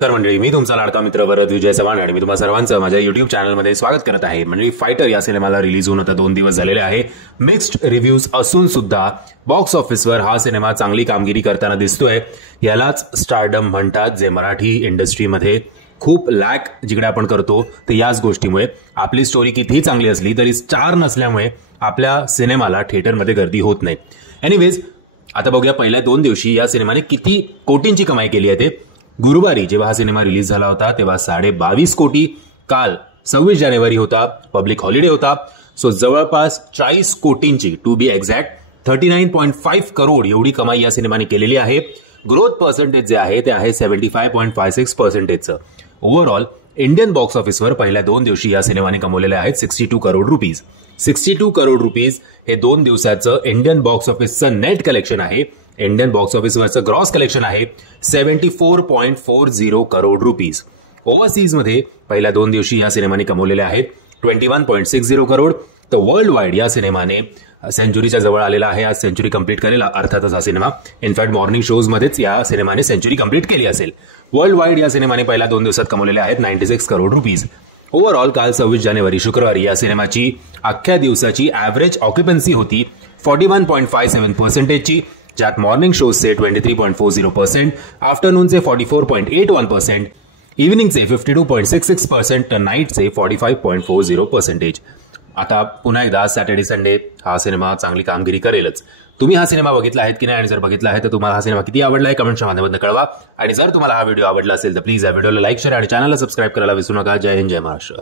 तर मंडळी, मी तुमचा लाडका मित्र वरद विजय चव्हाण आणि मी तुम्हा सर्वांचं माझ्या युट्यूब चॅनलमध्ये स्वागत करत आहे. मंडळी, फायटर या सिनेमाला रिलीज होऊन आता 2 दिवस झालेले आहे. मिक्स्ड रिव्ह्यूज असून सुद्धा बॉक्स ऑफिसवर हा सिनेमा चांगली कामगिरी करताना दिसतोय. यालाच स्टारडम म्हणतात, जे मराठी इंडस्ट्रीमध्ये खूप लॅक जिकडे आपण करतो ते याच गोष्टीमुळे. आपली स्टोरी कितीही चांगली असली तरी स्टार नसल्यामुळे आपल्या सिनेमाला थिएटरमध्ये गर्दी होत नाही. एनिवेज, आता बघूया पहिल्या 2 दिवशी या सिनेमाने किती कोटींची कमाई केली आहे ते. गुरुवारी जेव्हा हा सिनेमा रिलीज झाला होता तेव्हा 22.5 कोटी. काल 26 जानेवारी होता, पब्लिक हॉलिडे होता. सो जवळपास 40 कोटींची, टू बी एक्झॅक्ट 39.5 करोड एवढी कमाई या सिनेमाने केलेली आहे. ग्रोथ पर्सेंटेज जे आहे ते आहे 75.56%. ओव्हरऑल इंडियन बॉक्स ऑफिसवर पहिल्या 2 दिवशी या सिनेमाने कमवलेले आहेत 62 करोड रुपीज. 62 करोड रुपीज हे 2 दिवसाचं इंडियन बॉक्स ऑफिसचं नेट कलेक्शन आहे. इंडियन बॉक्स ऑफिसवरचं ग्रॉस कलेक्शन आहे 74.40 करोड रुपीज. ओव्हरसीजमध्ये पहिल्या 2 दिवशी या सिनेमाने कमवलेले आहेत 21.60 करोड. तर वर्ल्ड वाईड या सिनेमाने सेंचुरीच्या जवळ आलेला आहे. आज सेंचुरी कंप्लीट करेल अर्थातच हा सिनेमा. इनफॅक्ट मॉर्निंग शोज मध्येच या सिनेमाने सेंचुरी कंप्लीट केली असेल. वर्ल्ड वाईड या सिनेमाने पहिल्या 2 दिवसात कमवलेले आहेत 96 करोड रुपीज. ओव्हरऑल काल 26 जानेवारी शुक्रवारी या सिनेमाची अख्ख्या दिवसाची ॲव्हरेज ऑक्युपन्सी होती 41.57%ची, ज्यात मॉर्निंग शोजचे 23.40%, आफ्टरनूनचे 44.81%, इव्हिनिंगचे 52.66%, तर नाईटचे 45.40%. आता पुन्हा एकदा सॅटर्डे संडे हा सिनेमा चांगली कामगिरी करेलच. तुम्ही हा सिनेमा बघितला आहे की नाही, आणि जर बघितला आहे तर तुम्हाला हा सिनेमा किती आवडला आहे कमेंटच्या माध्यमातून कळवा. आणि जर तुम्हाला हा व्हिडिओ आवडला असेल तर प्लीज या व्हिडिओला लाईक, शेअर आणि चॅनलला सबस्क्राईब करायला विसरू नका. जय हिंद, जय महाराष्ट्र.